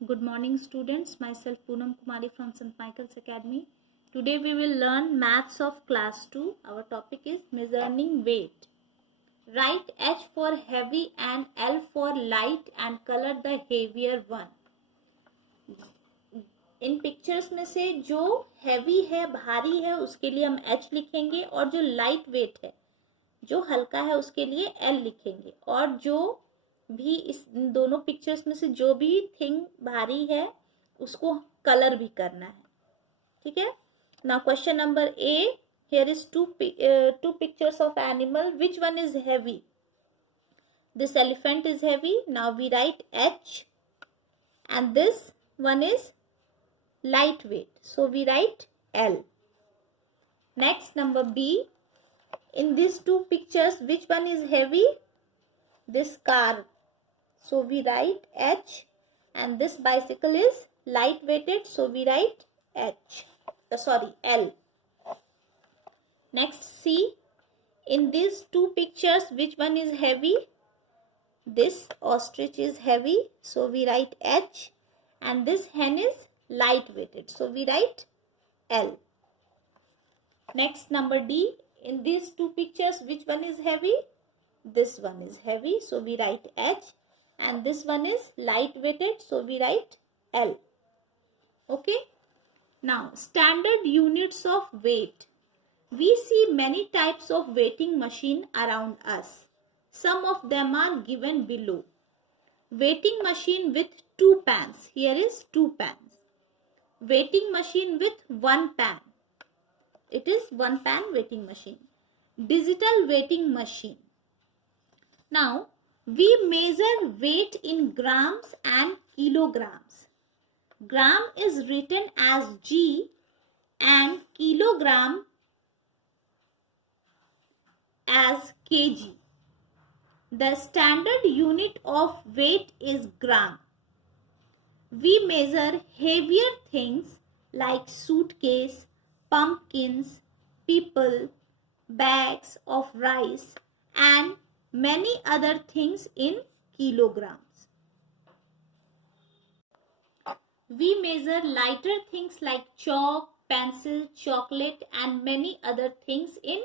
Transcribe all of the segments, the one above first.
Good morning students, myself Poonam Kumari from St. Michael's Academy. Today we will learn maths of class 2. Our topic is measuring weight. Write H for heavy and L for light and color the heavier one. In pictures में से जो heavy है, भारी है, उसके लिए हम H लिखेंगे और जो लाइट वेट है, जो हल्का है, उसके लिए L लिखेंगे और जो भी इस दोनों पिक्चर्स में से जो भी थिंग भारी है उसको कलर भी करना है. ठीक है. Now question number A. Here is two pictures of animal. Which one is heavy? This elephant is heavy. Now we write H and this one is lightweight, so we write L. Next, number B. In these two pictures, which one is heavy? This car, so we write H, and this bicycle is light weighted, so we write L. Next, C. In these two pictures, which one is heavy? This ostrich is heavy, so we write H, and this hen is light weighted, so we write L. Next, number D. In these two pictures, which one is heavy? This one is heavy, so we write H, and this one is light weighted, so we write L. Okay. Now, standard units of weight. We see many types of weighing machine around us. Some of them are given below. Weighing machine with 2 pans. Here is 2 pans. Weighing machine with 1 pan. It is 1 pan weighing machine. Digital weighing machine. Now, we measure weight in grams and kilograms. Gram is written as G and kilogram as kg. The standard unit of weight is gram. We measure heavier things like suitcase, pumpkins, people, bags of rice, and many other things in kilograms. We measure lighter things like chalk, pencil, chocolate, and many other things in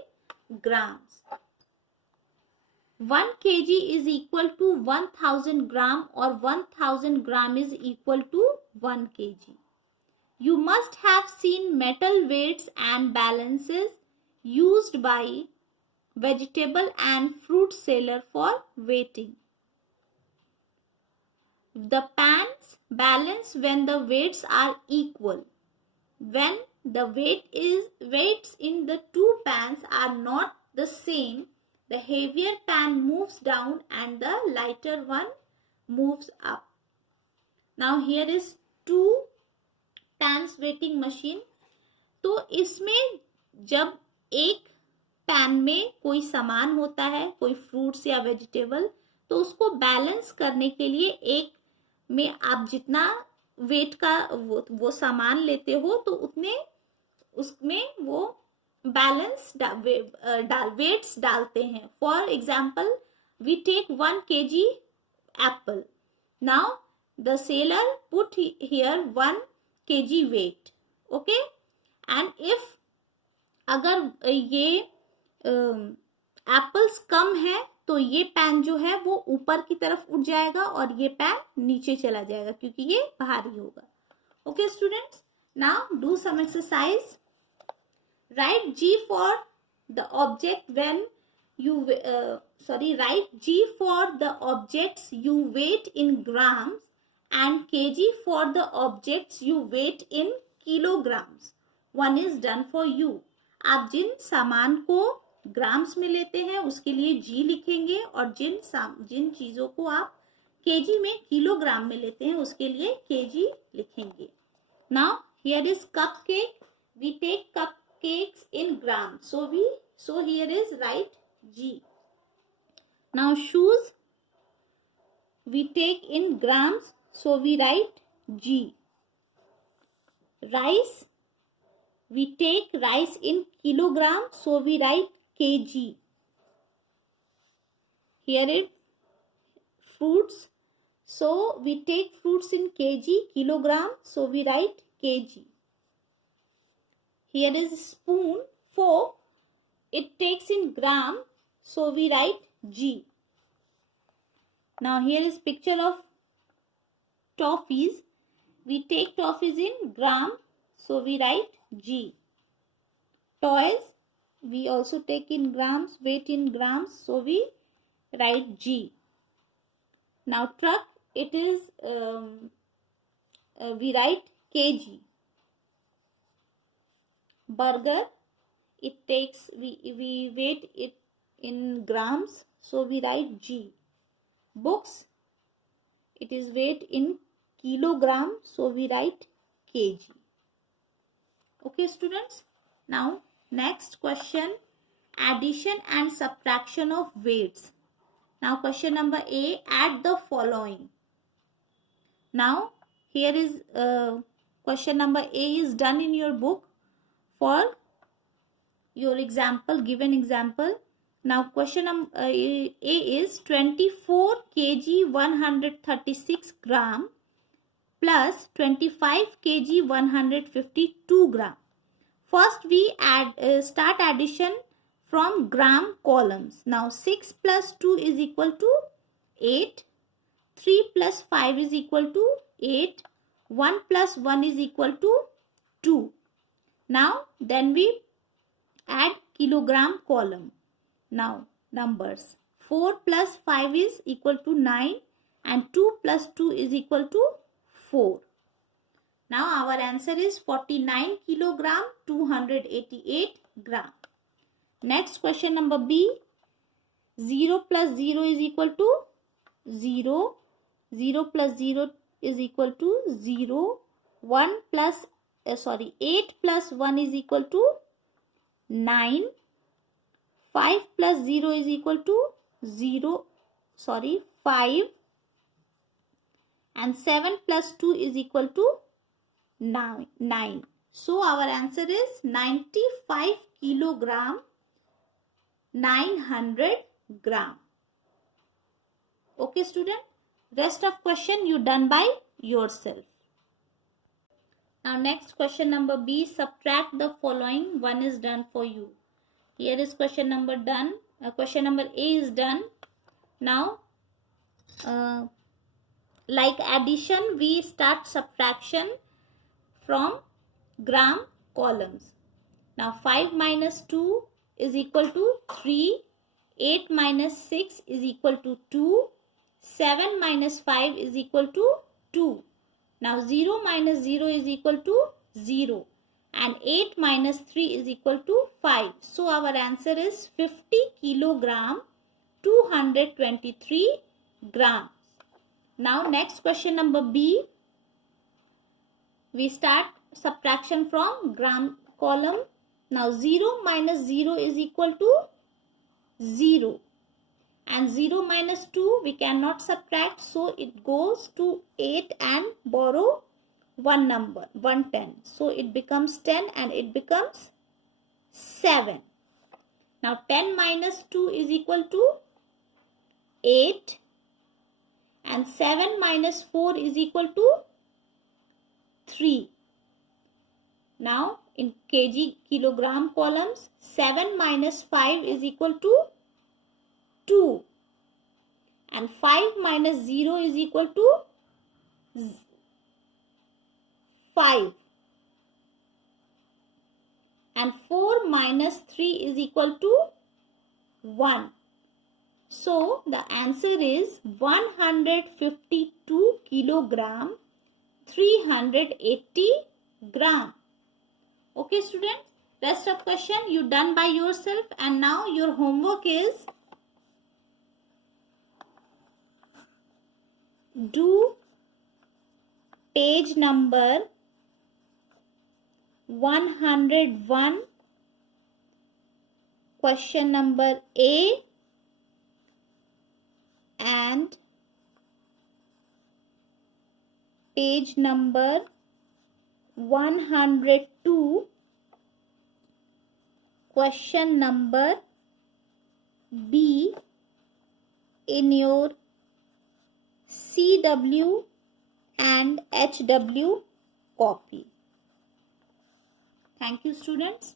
grams. 1 kg is equal to 1000 gram or 1000 gram is equal to 1 kg. You must have seen metal weights and balances used by vegetable and fruit seller for weighting. The pans balance when the weights are equal. When the weights in the two pans are not the same, the heavier pan moves down and the lighter one moves up. Now here is 2 pans weighing machine. तो इसमें जब एक pan में कोई सामान होता है, कोई फ्रूट्स या वेजिटेबल, तो उसको बैलेंस करने के लिए एक में आप जितना वेट का वो सामान लेते हो तो उतने उसमें वो बैलेंस वेट्स डालते हैं. For example, we take 1 kg apple. Now the seller put here 1 kg weight. Okay. And if अगर ये एप्पल्स कम है तो ये पैन जो है वो ऊपर की तरफ उठ जाएगा और ये पैन नीचे चला जाएगा क्योंकि ये भारी होगा. Okay students, now do some exercise. Write G for the object when you write G for the objects you weight in grams and kg for the objects you weight in kilograms. One is done for you. आप जिन सामान को grams में लेते हैं उसके लिए G लिखेंगे और जिन चीजों को आप kg में किलोग्राम में लेते हैं उसके लिए kg लिखेंगे. Now here is cupcake. We take cupcakes in grams. So here is write G. Now shoes we take in grams, so we write G. Rice we take rice in kilograms, so we write kg. Here it fruits, So we take fruits in kg, kilogram. So we write kg. Here is spoon, fork. It takes in gram. So we write g. Now here is picture of toffees. We take toffees in gram. So we write g. Toys, we also take in grams, weight in grams, so we write G. Now truck, it is, we write kg. Burger, it takes, we weight it in grams, so we write G. Books, it is weight in kilogram, so we write kg. Okay, students. Now next question, addition and subtraction of weights. Now question number A, add the following. Now here is question number A is done in your book for your example, given example. Now question number A is 24 kg 136 gram plus 25 kg 152 gram. First we start addition from gram columns. Now 6 plus 2 is equal to 8. 3 plus 5 is equal to 8. 1 plus 1 is equal to 2. Now then we add kilogram column. Now numbers. 4 plus 5 is equal to 9 and 2 plus 2 is equal to 4. Now our answer is 49 kilogram 288 gram. Next question number B. 0 plus 0 is equal to 0. 0 plus 0 is equal to 0. 8 plus 1 is equal to 9. 5 plus 0 is equal to 5. And 7 plus 2 is equal to 9. So our answer is 95 kilogram 900 gram. Okay student, rest of question you done by yourself. Now next question number B, subtract the following. One is done for you. Here is question number done. Question number A is done. Now like addition, we start subtraction from gram columns. Now 5 minus 2 is equal to 3. 8 minus 6 is equal to 2. 7 minus 5 is equal to 2. Now 0 minus 0 is equal to 0. And 8 minus 3 is equal to 5. So our answer is 50 kilogram 223 grams. Now next question number B. We start subtraction from gram column. Now 0 minus 0 is equal to 0. And 0 minus 2 we cannot subtract. So it goes to 8 and borrow one number, 110. So it becomes 10 and it becomes 7. Now 10 minus 2 is equal to 8. And 7 minus 4 is equal to 3. Now in kg kilogram columns, 7 minus 5 is equal to 2. And 5 minus 0 is equal to 5. And 4 minus 3 is equal to 1. So the answer is 152 kilogram 380 gram. Okay students, rest of question you done by yourself, and now your homework is do page number 101, question number A, and page number 102, question number B in your CW and HW copy. Thank you, students.